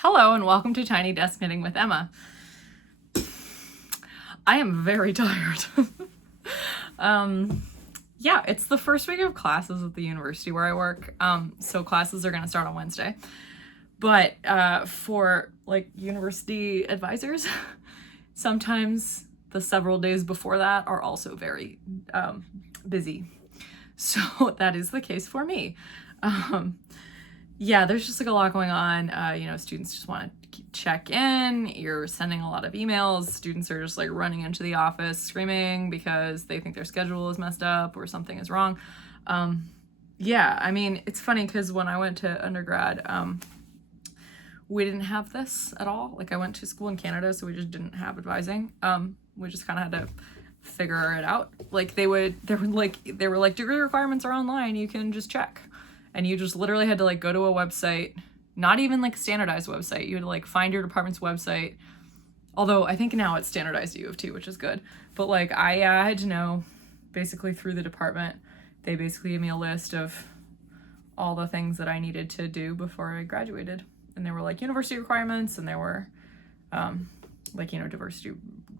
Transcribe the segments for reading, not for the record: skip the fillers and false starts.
Hello and welcome to Tiny Desk Knitting with Emma. I am very tired. Yeah, it's the first week of classes at the university where I work. So classes are going to start on Wednesday. But for like university advisors, sometimes the several days before that are also very busy. So that is the case for me. Yeah, there's just like a lot going on. Students just want to check in. You're sending a lot of emails. Students are just like running into the office screaming because they think their schedule is messed up or something is wrong. Yeah, I mean, it's funny because when I went to undergrad, we didn't have this at all. Like I went to school in Canada, so we just didn't have advising. We just kind of had to figure it out. Like they were like degree requirements are online. You can just check. And you just literally had to like go to a website, not even like a standardized website. You had to like find your department's website. Although I think now it's standardized at U of T, which is good. But like I had to know basically through the department. They basically gave me a list of all the things that I needed to do before I graduated. And there were like university requirements and there were diversity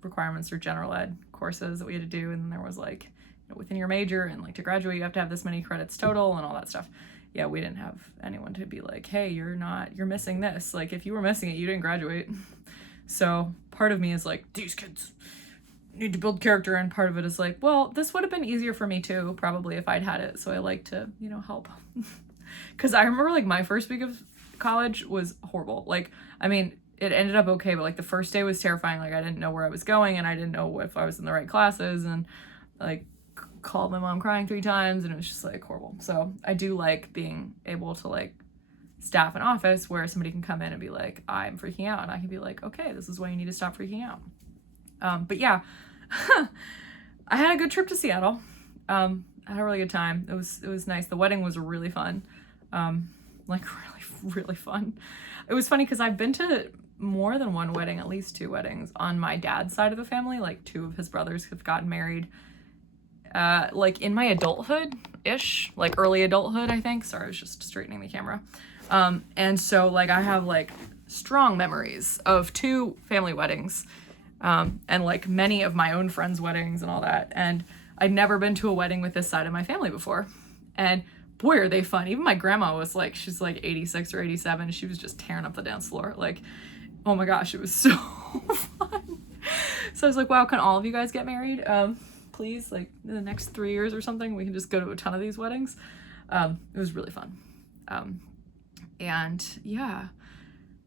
requirements or general ed courses that we had to do. And then there was like within your major and like to graduate you have to have this many credits total and all that stuff. Yeah, we didn't have anyone to be like, hey, you're missing this. Like if you were missing it, you didn't graduate. So part of me is like, these kids need to build character, and part of it is like, well, this would have been easier for me too, probably if I'd had it. So I like to, help. Because I remember like my first week of college was horrible. Like, I mean, it ended up okay, but like the first day was terrifying. Like I didn't know where I was going and I didn't know if I was in the right classes, and like called my mom crying 3 times and it was just like horrible. So I do like being able to like staff an office where somebody can come in and be like, I'm freaking out, and I can be like, okay, this is why you need to stop freaking out. But yeah, I had a good trip to Seattle. I had a really good time. It was nice. The wedding was really fun. Like really fun. It was funny because I've been to more than one wedding, at least 2 weddings on my dad's side of the family. Like 2 of his brothers have gotten married like in my adulthood-ish, like early adulthood, I think. Sorry, I was just straightening the camera. And so like I have like strong memories of 2 family weddings, and like many of my own friends' weddings and all that. And I'd never been to a wedding with this side of my family before. And boy, are they fun. Even my grandma was like, she's like 86 or 87. She was just tearing up the dance floor. Like, oh my gosh, it was so fun. So I was like, wow, can all of you guys get married? Please, like in the next 3 years or something, we can just go to a ton of these weddings. It was really fun. And yeah,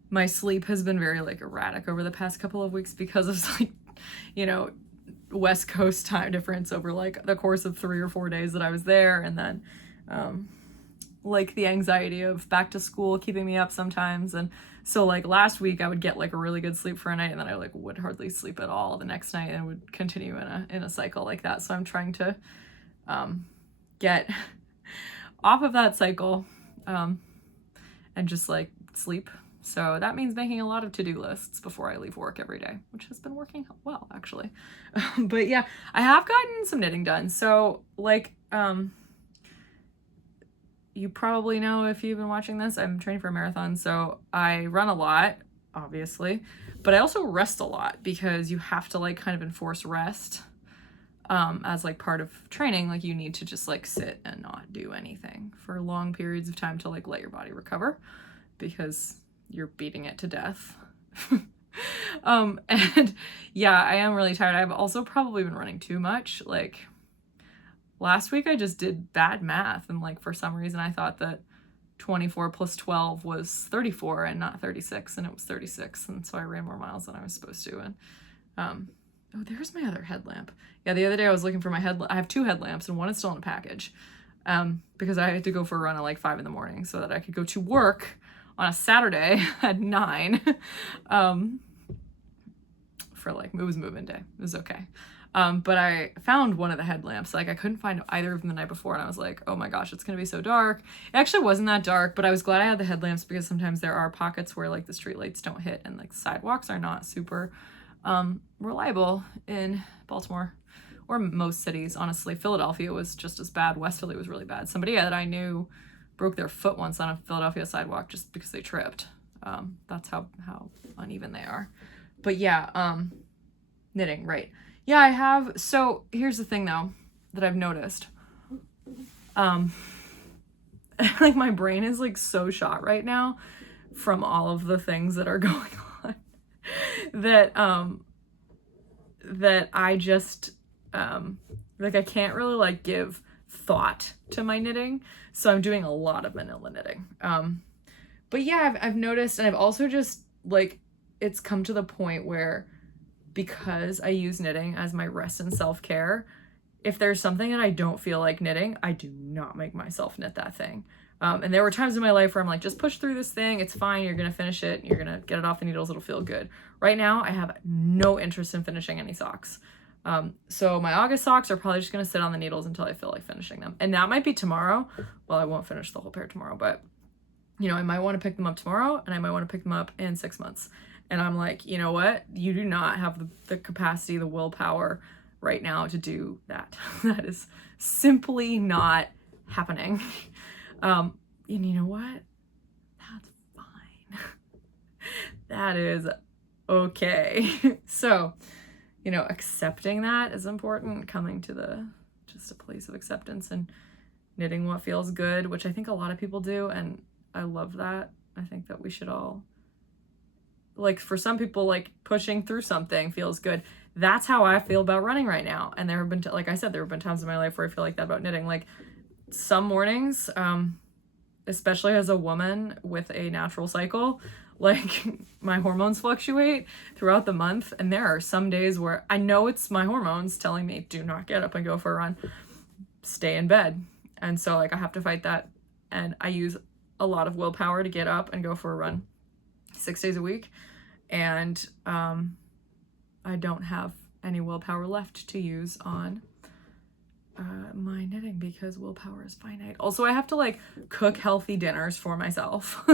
my sleep has been very like erratic over the past couple of weeks because of like, West Coast time difference over like the course of 3 or 4 days that I was there. And then, like the anxiety of back to school keeping me up sometimes. And so like last week I would get like a really good sleep for a night, and then I like would hardly sleep at all the next night, and would continue in a cycle like that. So I'm trying to get off of that cycle and just like sleep. So that means making a lot of to-do lists before I leave work every day, which has been working well actually. But yeah, I have gotten some knitting done. So like you probably know if you've been watching this, I'm training for a marathon, so I run a lot, obviously, but I also rest a lot because you have to like kind of enforce rest as like part of training. Like you need to just like sit and not do anything for long periods of time to like let your body recover because you're beating it to death. And yeah, I am really tired. I've also probably been running too much. Like last week I just did bad math, and like for some reason I thought that 24 plus 12 was 34 and not 36, and it was 36, and so I ran more miles than I was supposed to. And oh, there's my other headlamp. Yeah, the other day I was looking for my headlamp. I have 2 headlamps and one is still in a package because I had to go for a run at like 5 in the morning so that I could go to work on a Saturday at 9 for like, it was move-in day. It was okay. But I found one of the headlamps. Like I couldn't find either of them the night before, and I was like, oh my gosh, it's gonna be so dark. It actually wasn't that dark, but I was glad I had the headlamps because sometimes there are pockets where like the street lights don't hit, and like sidewalks are not super reliable in Baltimore or most cities. Honestly, Philadelphia was just as bad. West Philly was really bad. Somebody that I knew broke their foot once on a Philadelphia sidewalk just because they tripped. That's how uneven they are. But yeah, knitting, right. Yeah, I have. So here's the thing though that I've noticed. Like my brain is like so shot right now from all of the things that are going on that that I just like I can't really like give thought to my knitting. So I'm doing a lot of manila knitting. But yeah, I've noticed, and I've also just like, it's come to the point where because I use knitting as my rest and self-care, if there's something that I don't feel like knitting, I do not make myself knit that thing. And there were times in my life where I'm like, just push through this thing. It's fine. You're going to finish it. You're going to get it off the needles. It'll feel good. Right now, I have no interest in finishing any socks. So my August socks are probably just going to sit on the needles until I feel like finishing them. And that might be tomorrow. Well, I won't finish the whole pair tomorrow, but you know, I might want to pick them up tomorrow and I might want to pick them up in 6 months. And I'm like, you know what? You do not have the capacity, the willpower right now to do that. That is simply not happening. And you know what? That's fine. That is okay. So, you know, accepting that is important, coming to just a place of acceptance and knitting what feels good, which I think a lot of people do. And I love that. I think that we should all, like, for some people, like, pushing through something feels good. That's how I feel about running right now. And there have been, like I said, there have been times in my life where I feel like that about knitting. Like, some mornings, especially as a woman with a natural cycle, like, my hormones fluctuate throughout the month. And there are some days where I know it's my hormones telling me, do not get up and go for a run. Stay in bed. And so, like, I have to fight that. And I use a lot of willpower to get up and go for a run 6 days a week. And I don't have any willpower left to use on my knitting because willpower is finite. Also, I have to like cook healthy dinners for myself.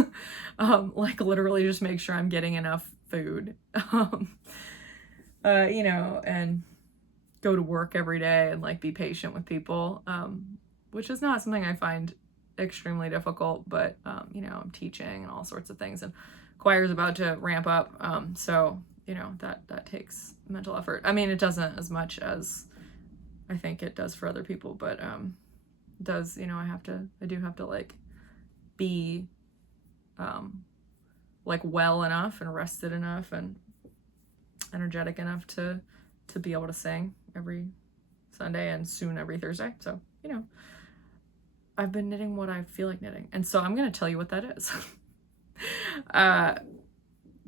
Like literally just make sure I'm getting enough food. You know, and go to work every day and like be patient with people, which is not something I find extremely difficult, but you know, I'm teaching and all sorts of things, and choir's about to ramp up, so you know, that takes mental effort. I mean, it doesn't as much as I think it does for other people, but it does, you know, I do have to like be like well enough and rested enough and energetic enough to be able to sing every Sunday and soon every Thursday. So, you know, I've been knitting what I feel like knitting. And so I'm going to tell you what that is.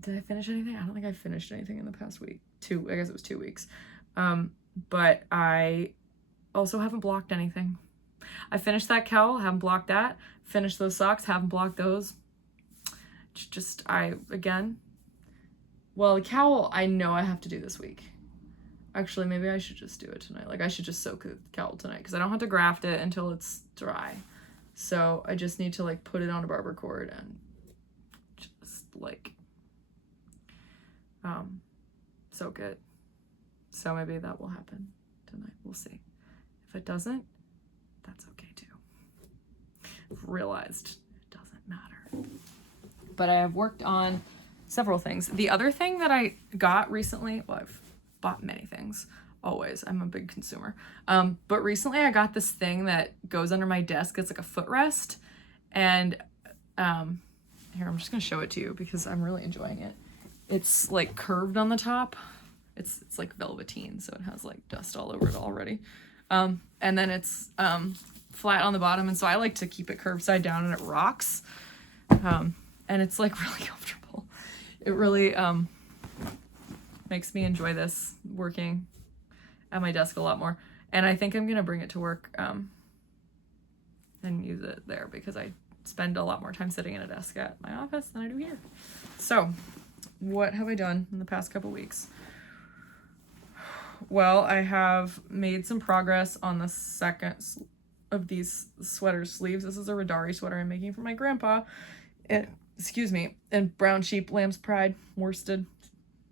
Did I finish anything? I don't think I finished anything in the past week. I guess it was 2 weeks. But I also haven't blocked anything. I finished that cowl, haven't blocked that. Finished those socks, haven't blocked those. Well, the cowl I know I have to do this week. Actually, maybe I should just do it tonight. Like, I should just soak the cowl tonight because I don't have to graft it until it's dry. So I just need to, like, put it on a barber cord and just, like, soak it. So maybe that will happen tonight. We'll see. If it doesn't, that's okay, too. I've realized it doesn't matter. But I have worked on several things. The other thing that I got recently, well, I've bought many things, always. I'm a big consumer. But recently I got this thing that goes under my desk. It's like a footrest. And here, I'm just going to show it to you because I'm really enjoying it. It's like curved on the top. It's like velveteen, so it has like dust all over it already. And then it's flat on the bottom. And so I like to keep it curved side down and it rocks. And it's like really comfortable. It really makes me enjoy this working at my desk a lot more. And I think I'm going to bring it to work and use it there because I spend a lot more time sitting at a desk at my office than I do here. So what have I done in the past couple weeks? Well, I have made some progress on the second of these sweater sleeves. This is a Radari sweater I'm making for my grandpa. And Brown Sheep Lamb's Pride worsted.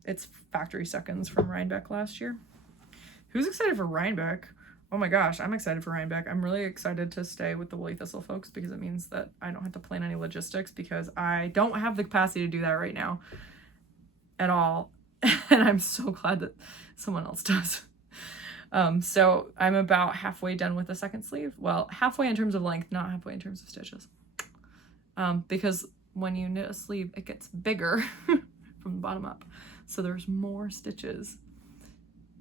It's factory seconds from Rhinebeck last year. Who's excited for Rhinebeck? Oh my gosh, I'm excited for Rhinebeck. I'm really excited to stay with the Woolly Thistle folks because it means that I don't have to plan any logistics because I don't have the capacity to do that right now at all. And I'm so glad that someone else does. So I'm about halfway done with the second sleeve. Well, halfway in terms of length, not halfway in terms of stitches. Because when you knit a sleeve, it gets bigger from the bottom up. So there's more stitches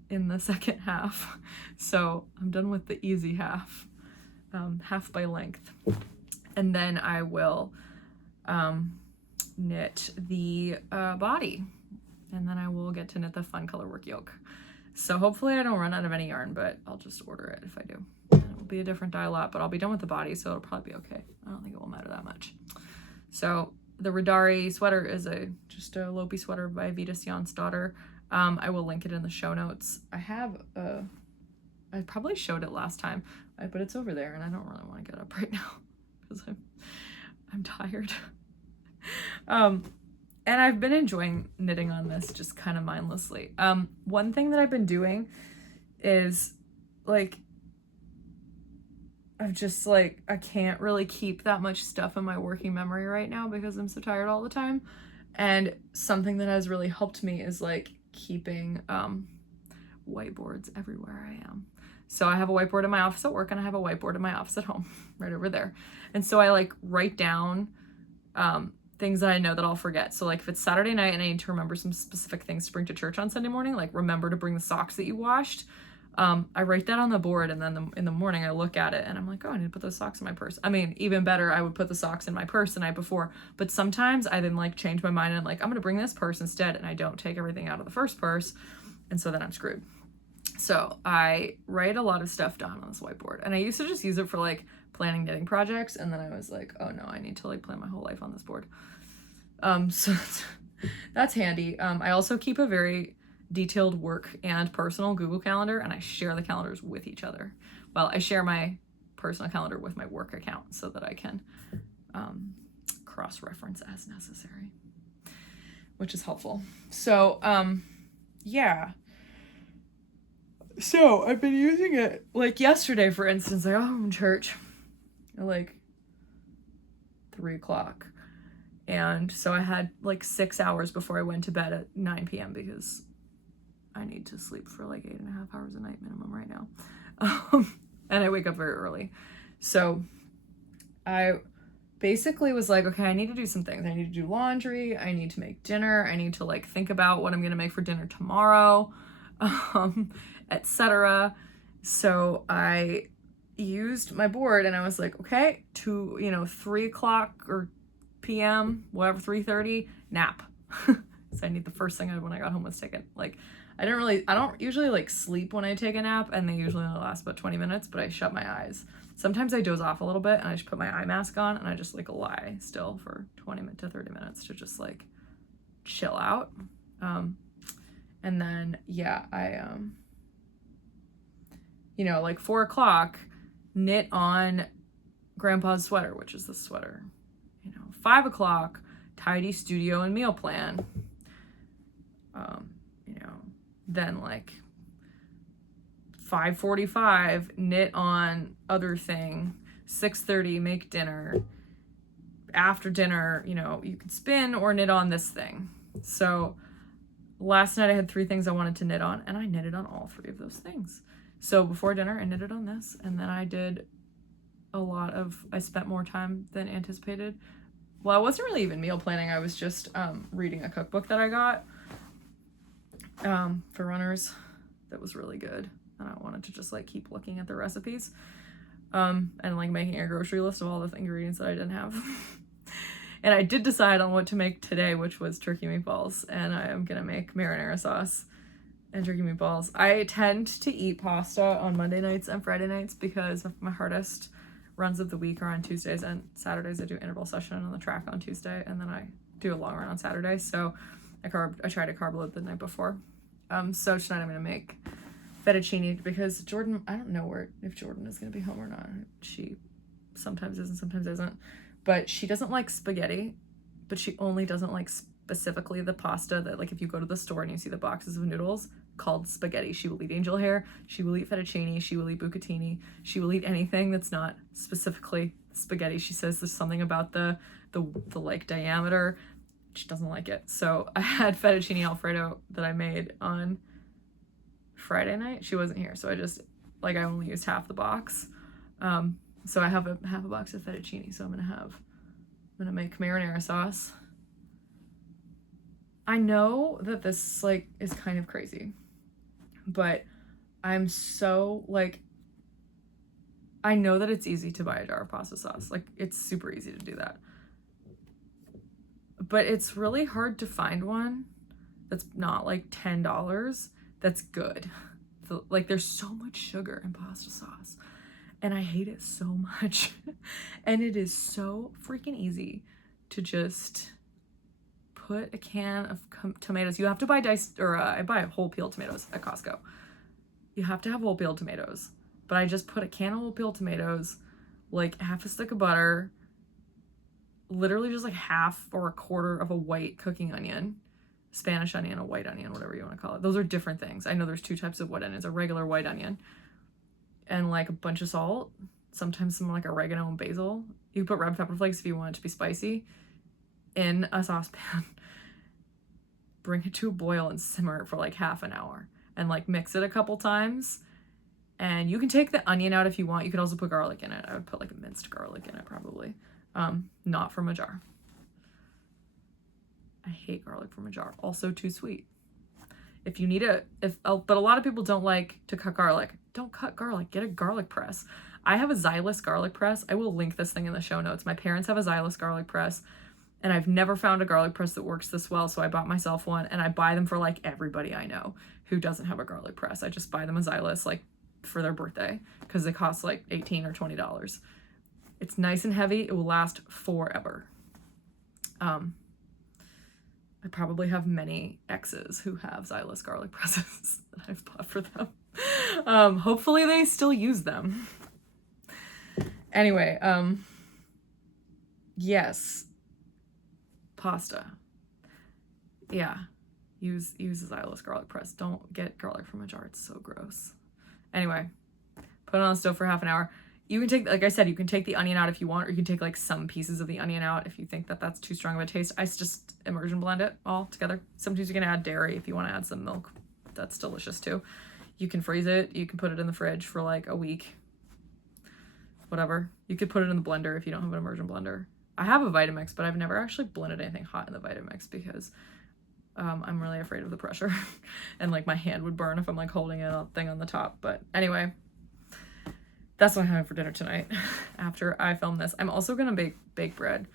in the second half. So I'm done with the easy half, half by length. And then I will knit the body. And then I will get to knit the fun color work yoke. So hopefully I don't run out of any yarn, but I'll just order it if I do. And it will be a different dye lot, but I'll be done with the body, so it'll probably be okay. I don't think it will matter that much. So the Radari sweater is just a Lopi sweater by Vita Sion's daughter. I will link it in the show notes. I probably showed it last time, but it's over there and I don't really want to get up right now because I'm tired. And I've been enjoying knitting on this just kind of mindlessly. One thing that I've been doing is like, I can't really keep that much stuff in my working memory right now because I'm so tired all the time. And something that has really helped me is like keeping whiteboards everywhere I am. So I have a whiteboard in my office at work and I have a whiteboard in my office at home right over there. And so I like write down things that I know that I'll forget. So like if it's Saturday night and I need to remember some specific things to bring to church on Sunday morning, like remember to bring the socks that you washed. I write that on the board and then in the morning I look at it and I'm like, oh, I need to put those socks in my purse. I mean, even better, I would put the socks in my purse the night before, but sometimes I then like change my mind and like, I'm gonna bring this purse instead, and I don't take everything out of the first purse, and so then I'm screwed. So I write a lot of stuff down on this whiteboard, and I used to just use it for like planning knitting projects, and then I was like, oh no, I need to like plan my whole life on this board. So that's handy. I also keep a very detailed work and personal Google Calendar, and I share the calendars with each other. Well, I share my personal calendar with my work account so that I can cross-reference as necessary, which is helpful. So yeah. So I've been using it like yesterday, for instance. I got home from church at like 3 o'clock. And so I had like 6 hours before I went to bed at 9 p.m. because I need to sleep for like 8.5 hours a night minimum right now. And I wake up very early. So I basically was like, okay, I need to do some things. I need to do laundry. I need to make dinner. I need to like think about what I'm going to make for dinner tomorrow, etc. So I used my board and I was like, okay, 3 o'clock or p.m., whatever, 3:30, nap. So I need the first thing I did when I got home was take it. Like, I don't usually like sleep when I take a nap, and they usually only last about 20 minutes, but I shut my eyes. Sometimes I doze off a little bit and I just put my eye mask on and I just like lie still for 20 to 30 minutes to just like chill out. And then, yeah, I, like 4 o'clock, knit on Grandpa's sweater, which is this sweater. 5 o'clock, tidy studio and meal plan. Then like 5:45, knit on other thing. 6:30, make dinner. After dinner, you can spin or knit on this thing. So last night I had 3 things I wanted to knit on, and I knitted on all 3 of those things. So before dinner, I knitted on this, and then I spent more time than anticipated. Well, I wasn't really even meal planning. I was just reading a cookbook that I got for runners that was really good. And I wanted to just like keep looking at the recipes and like making a grocery list of all the ingredients that I didn't have. And I did decide on what to make today, which was turkey meatballs. And I am going to make marinara sauce and turkey meatballs. I tend to eat pasta on Monday nights and Friday nights because my hardest runs of the week are on Tuesdays and Saturdays. I do interval session on the track on Tuesday, and then I do a long run on Saturday. So I try to carb load the night before. So tonight I'm gonna make fettuccine because Jordan, I don't know if Jordan is gonna be home or not. She sometimes is and sometimes isn't, but she doesn't like spaghetti, but she only doesn't like specifically the pasta that like if you go to the store and you see the boxes of noodles, called spaghetti. She will eat angel hair, she will eat fettuccine, she will eat bucatini, she will eat anything that's not specifically spaghetti. She says there's something about the like diameter, she doesn't like it. So I had fettuccine alfredo that I made on Friday night. She wasn't here, so I only used half the box. So I have half a box of fettuccine, so I'm gonna make marinara sauce. I know that this like is kind of crazy, but I'm so like, I know that it's easy to buy a jar of pasta sauce. Like, it's super easy to do that. But it's really hard to find one that's not like $10 that's good. Like, there's so much sugar in pasta sauce, and I hate it so much. And it is so freaking easy to just put a can of tomatoes. You have to buy diced, or I buy whole peeled tomatoes at Costco. You have to have whole peeled tomatoes. But I just put a can of whole peeled tomatoes, like half a stick of butter, literally just like half or a quarter of a white cooking onion, Spanish onion, a white onion, whatever you want to call it. Those are different things. I know there's two types of white onions, a regular white onion, and like a bunch of salt, sometimes some like oregano and basil. You can put red pepper flakes if you want it to be spicy, in a saucepan. Bring it to a boil and simmer it for like half an hour, and like mix it a couple times. And you can take the onion out if you want. You could also put garlic in it. I would put like a minced garlic in it probably. Not from a jar. I hate garlic from a jar. Also too sweet. If you need but a lot of people don't like to cut garlic. Don't cut garlic. Get a garlic press. I have a Xylus garlic press. I will link this thing in the show notes. My parents have a Xylus garlic press, and I've never found a garlic press that works this well, so I bought myself one, and I buy them for like everybody I know who doesn't have a garlic press. I just buy them a Xylus like for their birthday because they cost like $18 or $20. It's nice and heavy. It will last forever. I probably have many exes who have Xylus garlic presses that I've bought for them. Hopefully they still use them. Anyway, yes. Pasta. Yeah. Use a Xylus garlic press. Don't get garlic from a jar. It's so gross. Anyway, put it on the stove for half an hour. You can take, like I said, you can take the onion out if you want, or you can take like some pieces of the onion out if you think that that's too strong of a taste. I just immersion blend it all together. Sometimes you can add dairy if you want to add some milk. That's delicious too. You can freeze it. You can put it in the fridge for like a week. Whatever. You could put it in the blender if you don't have an immersion blender. I have a Vitamix, but I've never actually blended anything hot in the Vitamix because I'm really afraid of the pressure and like my hand would burn if I'm like holding a thing on the top. But anyway, that's what I'm having for dinner tonight after I film this. I'm also gonna bake bread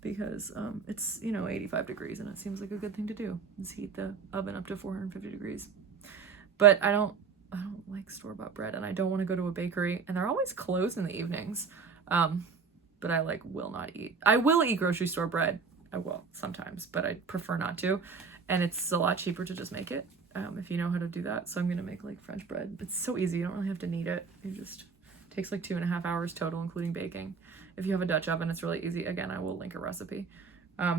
because it's 85 degrees and it seems like a good thing to do is heat the oven up to 450 degrees. But I don't like store-bought bread, and I don't want to go to a bakery, and they're always closed in the evenings. But I will not eat. I will eat grocery store bread. I will sometimes, but I prefer not to. And it's a lot cheaper to just make it if you know how to do that. So I'm gonna make like French bread. It's so easy. You don't really have to knead it. It just takes like 2.5 hours total, including baking. If you have a Dutch oven, it's really easy. Again, I will link a recipe. But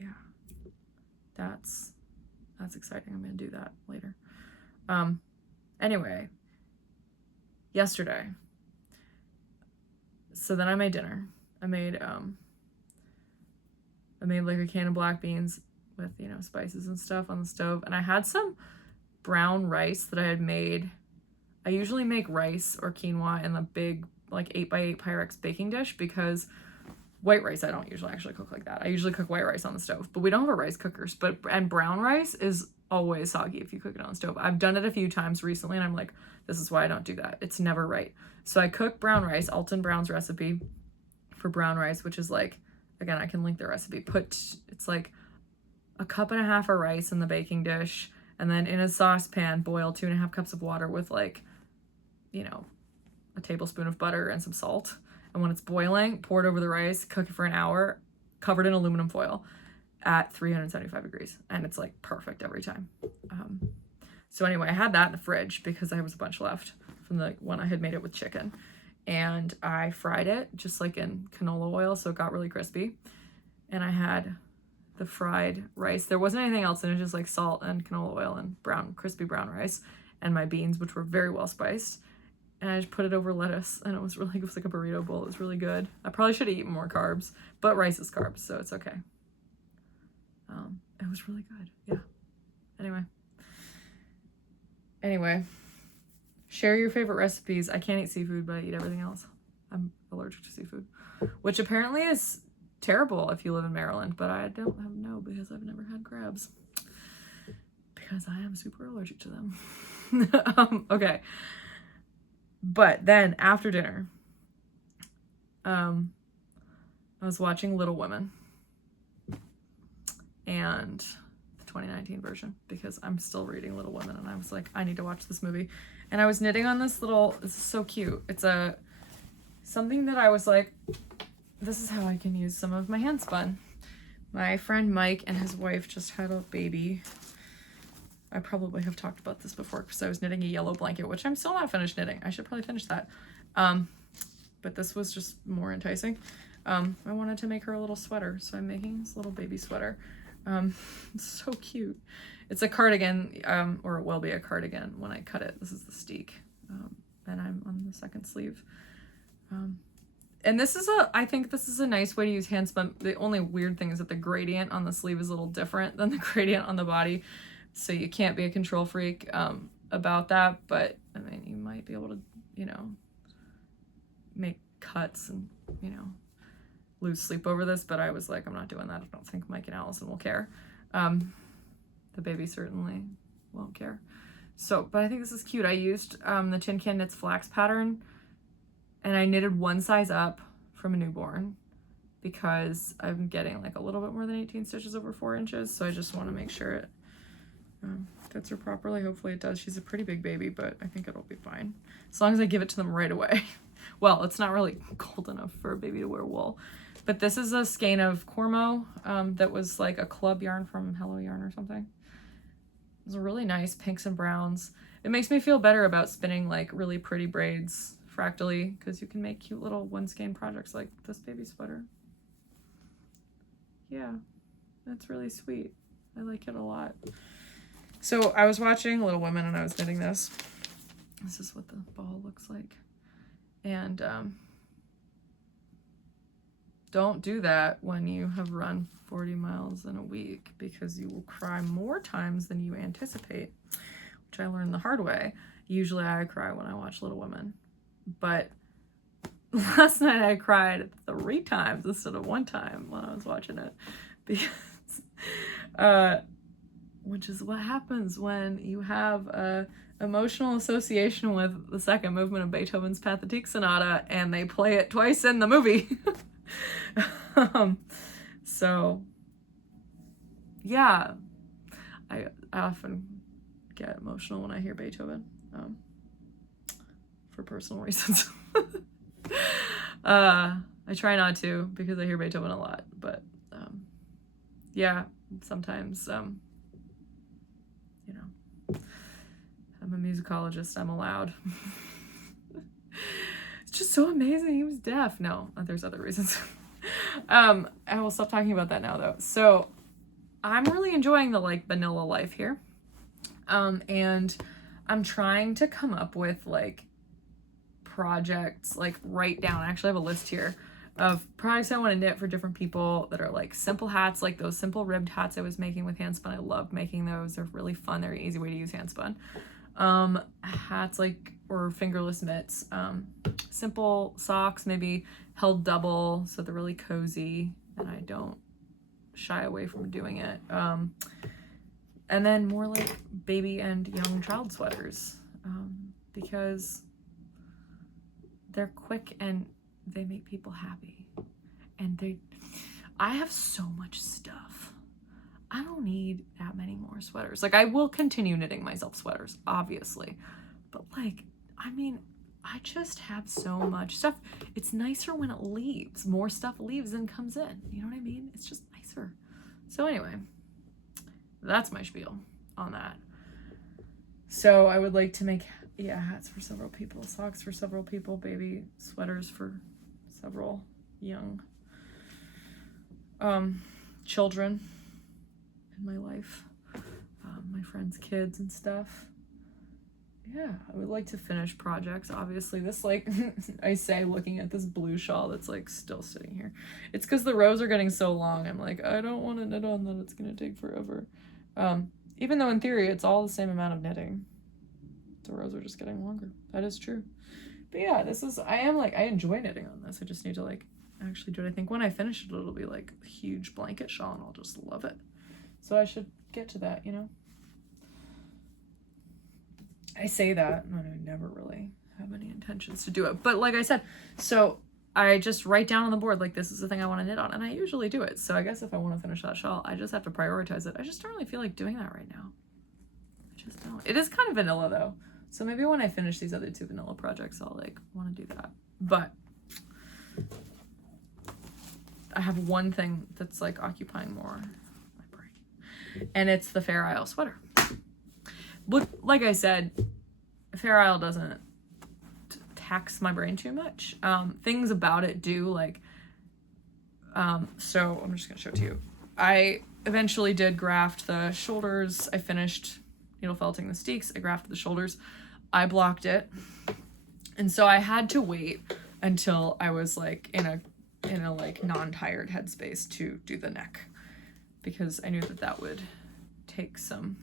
yeah, that's exciting. I'm gonna do that later. Anyway, yesterday. So then I made dinner. I made like a can of black beans with, spices and stuff on the stove. And I had some brown rice that I had made. I usually make rice or quinoa in the big, like 8x8 Pyrex baking dish because white rice I don't usually actually cook like that. I usually cook white rice on the stove, but we don't have a rice cooker. And brown rice is always soggy if you cook it on the stove. I've done it a few times recently and I'm like, this is why I don't do that. It's never right. So I cook brown rice, Alton Brown's recipe for brown rice, which is like, again, I can link the recipe. It's like 1.5 cups of rice in the baking dish, and then in a saucepan, boil 2.5 cups of water with like, a tablespoon of butter and some salt. And when it's boiling, pour it over the rice, cook it for an hour, covered in aluminum foil at 375 degrees. And it's like perfect every time. So anyway, I had that in the fridge because there was a bunch left from the one I had made it with chicken. And I fried it just like in canola oil, so it got really crispy. And I had the fried rice. There wasn't anything else in it, just like salt and canola oil and crispy brown rice, and my beans, which were very well spiced. And I just put it over lettuce, and it was like a burrito bowl. It was really good. I probably should have eaten more carbs, but rice is carbs, so it's okay. It was really good. Yeah. Anyway, share your favorite recipes. I can't eat seafood, but I eat everything else. I'm allergic to seafood, which apparently is terrible if you live in Maryland, but I don't know because I've never had crabs because I am super allergic to them. Okay. But then after dinner, I was watching Little Women and the 2019 version because I'm still reading Little Women, and I was like, I need to watch this movie. And I was knitting on this is so cute. It's something that I was like, this is how I can use some of my hand spun. My friend Mike and his wife just had a baby. I probably have talked about this before because I was knitting a yellow blanket, which I'm still not finished knitting. I should probably finish that. But this was just more enticing. I wanted to make her a little sweater, so I'm making this little baby sweater. It's so cute. It's a cardigan, or it will be a cardigan when I cut it. This is the steek, and I'm on the second sleeve. And I think this is a nice way to use hand spun. The only weird thing is that the gradient on the sleeve is a little different than the gradient on the body. So you can't be a control freak about that, but I mean, you might be able to, make cuts and, lose sleep over this, but I was like, I'm not doing that. I don't think Mike and Allison will care. The baby certainly won't care. So, but I think this is cute. I used the Tin Can Knits flax pattern, and I knitted one size up from a newborn because I'm getting like a little bit more than 18 stitches over 4 inches. So I just want to make sure it fits her properly. Hopefully it does. She's a pretty big baby, but I think it'll be fine as long as I give it to them right away. Well, it's not really cold enough for a baby to wear wool, but this is a skein of Cormo that was like a club yarn from Hello Yarn or something. It was really nice pinks and browns. It makes me feel better about spinning like really pretty braids fractally because you can make cute little one skein projects like this baby sweater. Yeah, that's really sweet. I like it a lot. So I was watching Little Women and I was knitting this. This is what the ball looks like. And don't do that when you have run 40 miles in a week because you will cry more times than you anticipate, which I learned the hard way. Usually I cry when I watch Little Women, but last night I cried 3 times instead of 1 time when I was watching it because which is what happens when you have a emotional association with the second movement of Beethoven's Pathetique Sonata and they play it twice in the movie. So yeah, I often get emotional when I hear Beethoven for personal reasons. I try not to because I hear Beethoven a lot, but yeah, sometimes I'm a musicologist, I'm allowed. It's just so amazing he was deaf. No, there's other reasons. I will stop talking about that now though. So I'm really enjoying the like vanilla life here. And I'm trying to come up with like projects, like write down, I actually have a list here of products I want to knit for different people that are like simple hats, like those simple ribbed hats I was making with handspun. I love making those. They're really fun. They're an easy way to use handspun. Hats like, or fingerless mitts, simple socks, maybe held double so they're really cozy and I don't shy away from doing it. And then more like baby and young child sweaters, because they're quick and they make people happy. And I have so much stuff. I don't need that many more sweaters. Like I will continue knitting myself sweaters, obviously. But like, I mean, I just have so much stuff. It's nicer when it leaves. More stuff leaves than comes in. You know what I mean? It's just nicer. So anyway, that's my spiel on that. So I would like to make, hats for several people, socks for several people, baby sweaters for several young children. in my life, my friends' kids and stuff. Yeah, I would like to finish projects. Obviously, this, like, I say looking at this blue shawl that's, like, still sitting here. It's because the rows are getting so long. I'm like, I don't want to knit on that. It's going to take forever. Even though in theory, it's all the same amount of knitting. The rows are just getting longer. That is true. But yeah, I enjoy knitting on this. I just need to, like, actually do it. I think when I finish it, it'll be, like, a huge blanket shawl, and I'll just love it. So I should get to that, you know? I say that, and I never really have any intentions to do it. But like I said, so I just write down on the board, like, this is the thing I want to knit on, and I usually do it. So I guess if I want to finish that shawl, I just have to prioritize it. I just don't really feel like doing that right now. I just don't. It is kind of vanilla, though. So maybe when I finish these other 2 vanilla projects, I'll, like, want to do that. But I have one thing that's, like, occupying more my brain, and it's the Fair Isle sweater. But like I said, Fair Isle doesn't tax my brain too much. Things about it do, like, so I'm just gonna show it to you. I eventually did graft the shoulders. I finished needle felting the steeks. I grafted the shoulders. I blocked it. And so I had to wait until I was, like, in a like non-tired headspace to do the neck, because I knew that would take some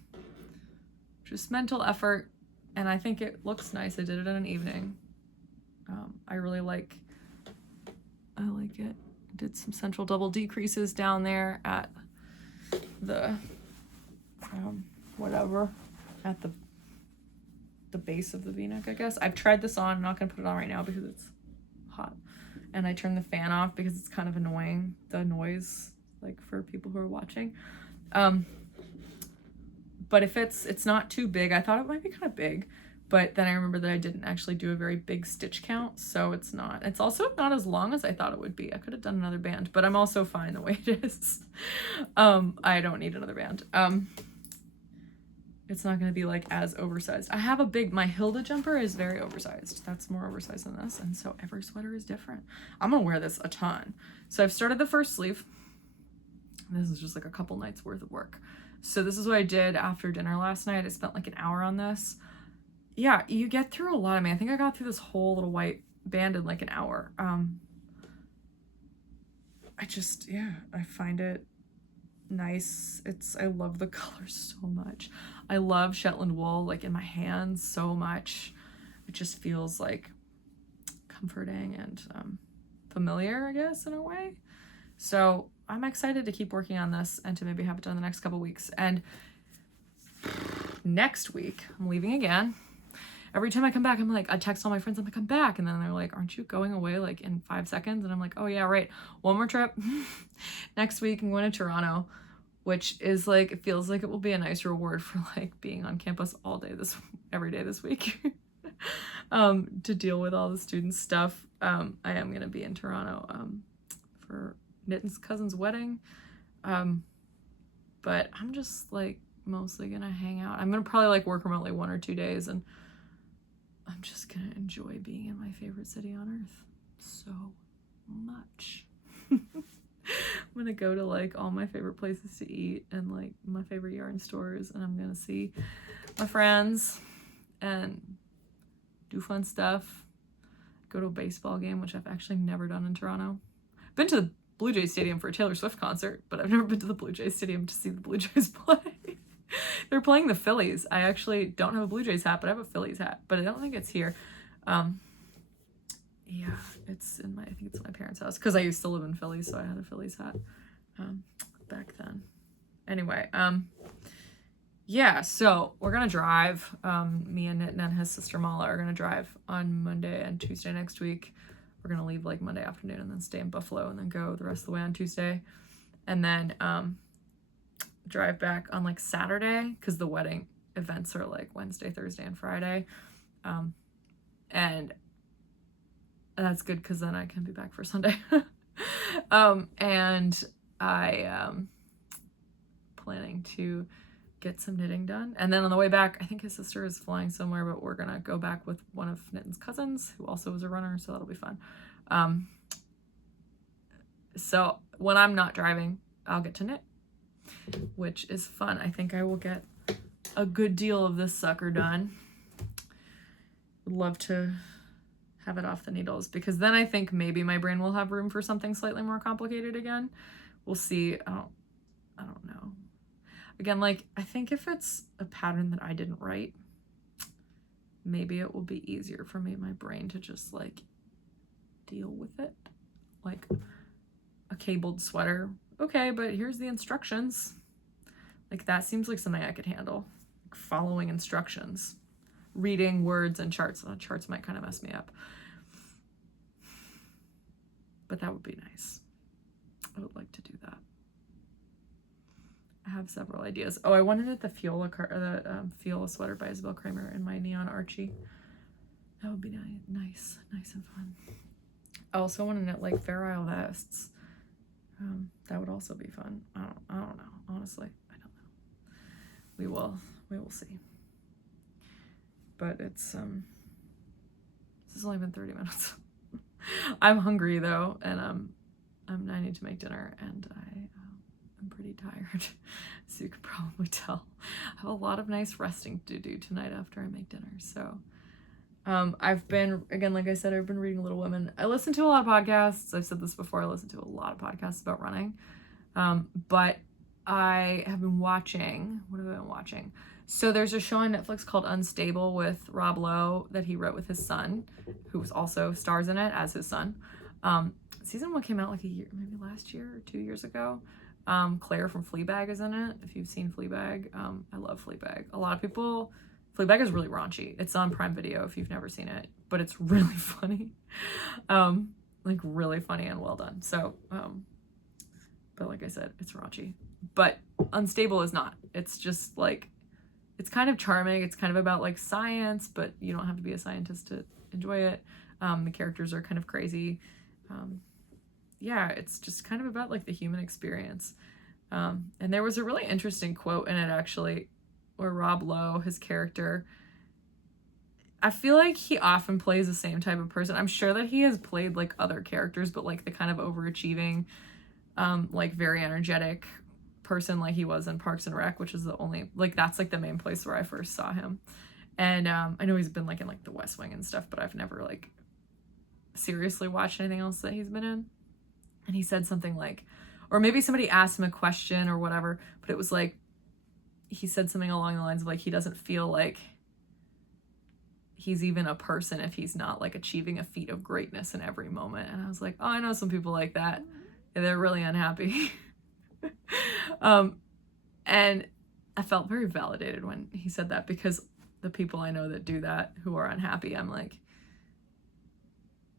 just mental effort, and I think it looks nice. I did it in an evening. I really like it. Did some central double decreases down there at the whatever, at the base of the v-neck, I guess. I've tried this on. I'm not gonna put it on right now because it's hot, and I turned the fan off because it's kind of annoying, the noise, like, for people who are watching. But if it's not too big, I thought it might be kind of big, but then I remember that I didn't actually do a very big stitch count, so it's also not as long as I thought it would be. I could have done another band, but I'm also fine the way it is. I don't need another band. It's not going to be, like, as oversized. I have my Hilda jumper is very oversized. That's more oversized than this, and so every sweater is different. I'm gonna wear this a ton. So I've started the first sleeve. This is just, like, a couple nights worth of work. So this is what I did after dinner last night. I spent, like, an hour on this. Yeah, you get through a lot. I mean, I think I got through this whole little white band in, like, an hour. I find it nice. I love the colors so much. I love Shetland wool, like, in my hands so much. It just feels, like, comforting and familiar, I guess, in a way. So I'm excited to keep working on this and to maybe have it done in the next couple weeks. And next week, I'm leaving again. Every time I come back, I'm like, I text all my friends, I'm like, I'm back. And then they're like, aren't you going away, like, in 5 seconds? And I'm like, oh yeah, right. One more trip. Next week, I'm going to Toronto, which is, like, it feels like it will be a nice reward for, like, being on campus every day this week. To deal with all the student stuff. I am going to be in Toronto for Knitten's cousin's wedding, but I'm just, like, mostly gonna hang out. I'm gonna probably, like, work remotely 1 or 2 days, and I'm just gonna enjoy being in my favorite city on earth so much. I'm gonna go to, like, all my favorite places to eat and, like, my favorite yarn stores, and I'm gonna see my friends and do fun stuff, go to a baseball game, which I've actually never done in Toronto. Been to the Blue Jays Stadium for a Taylor Swift concert, but I've never been to the Blue Jays Stadium to see the Blue Jays play. They're playing the Phillies. I actually don't have a Blue Jays hat, but I have a Phillies hat, but I don't think it's here. Yeah, it's I think it's my parents' house, because I used to live in Philly, so I had a Phillies hat back then. Anyway, yeah, so we're gonna drive. Me and Nitin and his sister Mala are gonna drive on Monday and Tuesday next week. We're gonna leave, like, Monday afternoon and then stay in Buffalo and then go the rest of the way on Tuesday, and then drive back on, like, Saturday, because the wedding events are, like, Wednesday, Thursday, and Friday, and that's good because then I can be back for Sunday. And I planning to get some knitting done, and then on the way back, I think his sister is flying somewhere, but we're gonna go back with one of Knitten's cousins who also was a runner, so that'll be fun. So when I'm not driving, I'll get to knit, which is fun. I think I will get a good deal of this sucker done. Would love to have it off the needles, because then I think maybe my brain will have room for something slightly more complicated again. We'll see. I don't know. Again, like, I think if it's a pattern that I didn't write, maybe it will be easier for me, my brain, to just like deal with it. Like a cabled sweater. Okay, but here's the instructions. Like, that seems like something I could handle. Like, following instructions. Reading words and charts. Charts might kind of mess me up. But that would be nice. I would like to do that. I have several ideas. Oh, I wanted it the Fiola sweater by Isabel Kramer in my neon Archie. That would be nice and fun. I also want to knit like Fair Isle vests. That would also be fun. I don't know. Honestly, I don't know. We will see. But it's this has only been 30 minutes. I'm hungry though, and I need to make dinner, and I'm pretty tired, so you can probably tell. I have a lot of nice resting to do tonight after I make dinner. So I've been, again, like I said, I've been reading Little Women. I listen to a lot of podcasts. I've said this before. I listen to a lot of podcasts about running. But I have been watching, what have I been watching? So there's a show on Netflix called Unstable with Rob Lowe that he wrote with his son, who was also stars in it as his son. Season 1 came out like a year, maybe last year or 2 years ago. Claire from Fleabag is in it. If you've seen Fleabag, I love Fleabag. A lot of people, Fleabag is really raunchy. It's on Prime Video if you've never seen it, but it's really funny. Like really funny and well done. So, but like I said, it's raunchy. But Unstable is not. It's just like, it's kind of charming. It's kind of about like science, but you don't have to be a scientist to enjoy it. The characters are kind of crazy. Yeah, it's just kind of about like the human experience. And there was a really interesting quote in it actually, where Rob Lowe, his character, I feel like he often plays the same type of person. I'm sure that he has played like other characters, but like the kind of overachieving, like very energetic person like he was in Parks and Rec, which is the only, like, that's like the main place where I first saw him. And I know he's been like in like The West Wing and stuff, but I've never like seriously watched anything else that he's been in. And he said something like, or maybe somebody asked him a question or whatever, but it was like, he said something along the lines of like, he doesn't feel like he's even a person if he's not like achieving a feat of greatness in every moment. And I was like, oh, I know some people like that. And they're really unhappy. And I felt very validated when he said that, because the people I know that do that who are unhappy, I'm like,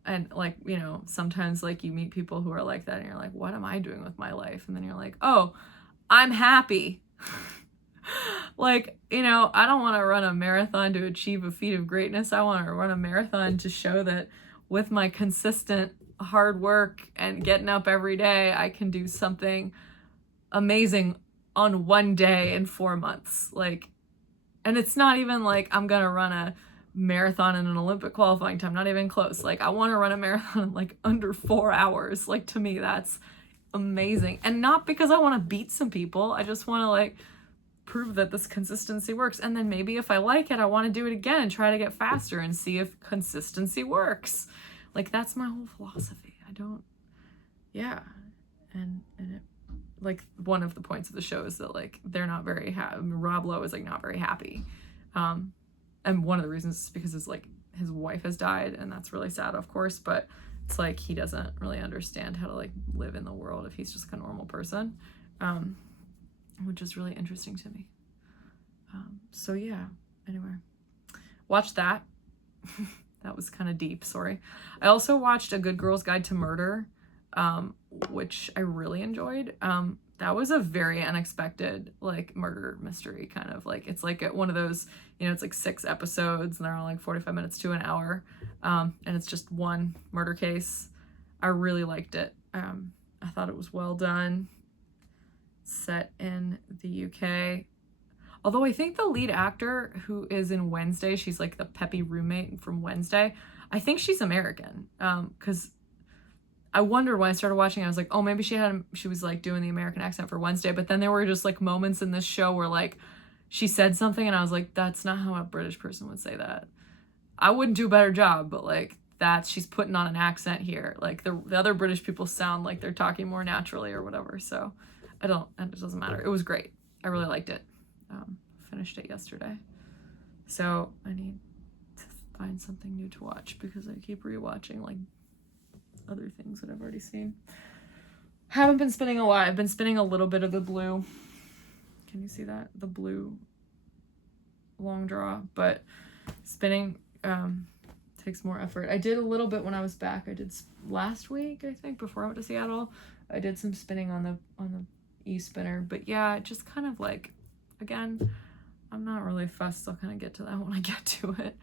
and like, you know, sometimes like you meet people who are like that and you're like, what am I doing with my life? And then you're like, oh, I'm happy. Like, you know, I don't want to run a marathon to achieve a feat of greatness. I want to run a marathon to show that with my consistent hard work and getting up every day, I can do something amazing on one day in 4 months. Like, and it's not even like I'm gonna run a marathon in an Olympic qualifying time, not even close. Like, I want to run a marathon in like under 4 hours. Like, to me, that's amazing. And not because I want to beat some people. I just want to like prove that this consistency works. And then maybe if I like it, I want to do it again and try to get faster and see if consistency works. Like, that's my whole philosophy. Yeah. And it, like, one of the points of the show is that like they're not very happy. Rob Lowe is like not very happy. And one of the reasons is because his wife has died, and that's really sad, of course, but it's like he doesn't really understand how to like live in the world if he's just like a normal person, which is really interesting to me. So yeah, anyway, watch that. That was kind of deep, sorry. I also watched A Good Girl's Guide to Murder, which I really enjoyed. That was a very unexpected like murder mystery kind of like, it's like one of those, you know, it's like 6 episodes and they're all like 45 minutes to an hour, and it's just one murder case. I really liked it. I thought it was well done. Set in the UK. Although I think the lead actor who is in Wednesday, she's like the peppy roommate from Wednesday, I think she's American, because I wondered when I started watching, I was like, oh, maybe she was like doing the American accent for Wednesday. But then there were just like moments in this show where like she said something and I was like, that's not how a British person would say that. I wouldn't do a better job, but like she's putting on an accent here. Like the other British people sound like they're talking more naturally or whatever. So it doesn't matter. It was great. I really liked it. Finished it yesterday. So I need to find something new to watch because I keep rewatching like other things that I've already seen. Haven't been spinning a lot. I've been spinning a little bit of the blue. Can you see that? The blue long draw, but spinning takes more effort. I did a little bit when I was back. I did last week, I think, before I went to Seattle. I did some spinning on the e-spinner, but yeah, just kind of like, again, I'm not really fussed. I'll kind of get to that when I get to it.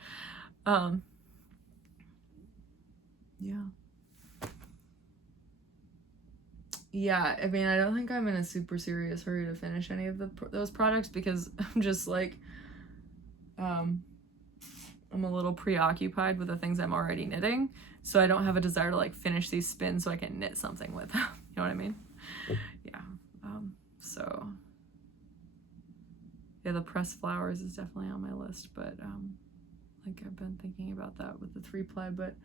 Yeah, I mean, I don't think I'm in a super serious hurry to finish any of those products because I'm just like, I'm a little preoccupied with the things I'm already knitting, so I don't have a desire to like finish these spins so I can knit something with them. You know what I mean? Yeah. So yeah, the pressed flowers is definitely on my list, but like I've been thinking about that with the 3-ply, but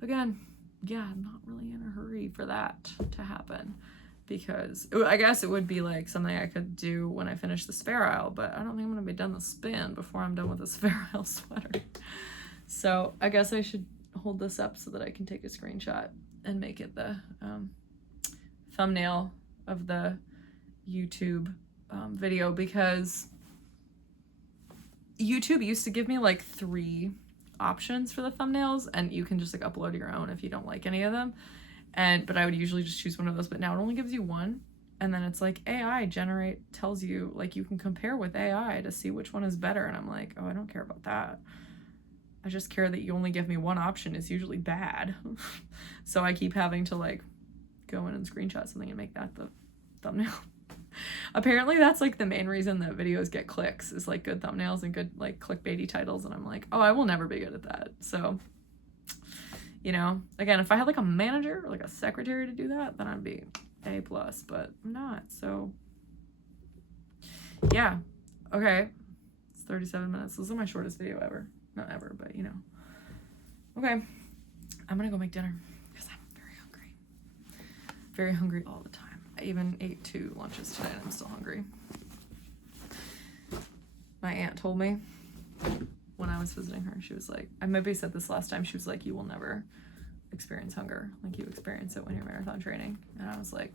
again, yeah, I'm not really in a hurry for that to happen because I guess it would be like something I could do when I finish the Spare Isle, but I don't think I'm gonna be done the spin before I'm done with the Spare Isle sweater. So I guess I should hold this up so that I can take a screenshot and make it the thumbnail of the YouTube video, because YouTube used to give me like 3 options for the thumbnails and you can just like upload your own if you don't like any of them, but I would usually just choose one of those, but now it only gives you one, and then it's like AI tells you like you can compare with AI to see which one is better, and I'm like, oh, I don't care about that. I just care that you only give me one option is usually bad. So I keep having to like go in and screenshot something and make that the thumbnail. Apparently that's like the main reason that videos get clicks is like good thumbnails and good like clickbaity titles, and I'm like, oh, I will never be good at that. So, you know, again, if I had like a manager or like a secretary to do that, then I'd be A+, but I'm not. So yeah, okay, it's 37 minutes. This is my shortest video ever. Not ever, but you know. Okay, I'm gonna go make dinner because I'm very hungry all the time. I even ate 2 lunches today and I'm still hungry. My aunt told me when I was visiting her, she was like, I maybe said this last time, she was like, you will never experience hunger like you experience it when you're marathon training. And I was like,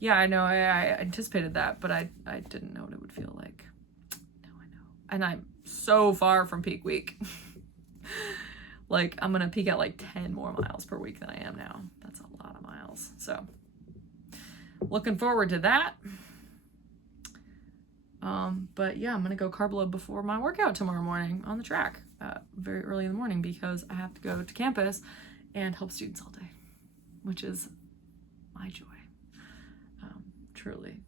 yeah, I know, I anticipated that, but I didn't know what it would feel like. Now I know. And I'm so far from peak week. Like I'm gonna peak at like 10 more miles per week than I am now. That's a lot of miles. So looking forward to that. But yeah, I'm gonna go carb load before my workout tomorrow morning on the track, very early in the morning, because I have to go to campus and help students all day, which is my joy. Truly,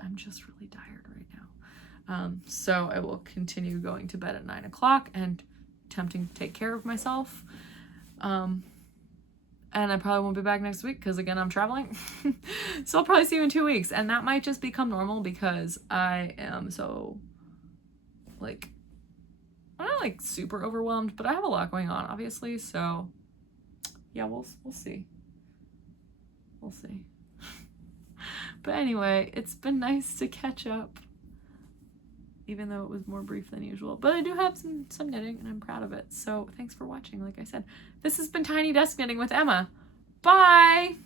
I'm just really tired right now. So I will continue going to bed at 9 o'clock and attempting to take care of myself. And I probably won't be back next week because, again, I'm traveling. So I'll probably see you in 2 weeks. And that might just become normal because I am so, like, I'm not, like, super overwhelmed, but I have a lot going on, obviously. So, yeah, we'll see. We'll see. But anyway, it's been nice to catch up, even though it was more brief than usual. But I do have some knitting, and I'm proud of it. So thanks for watching, like I said. This has been Tiny Desk Knitting with Emma. Bye!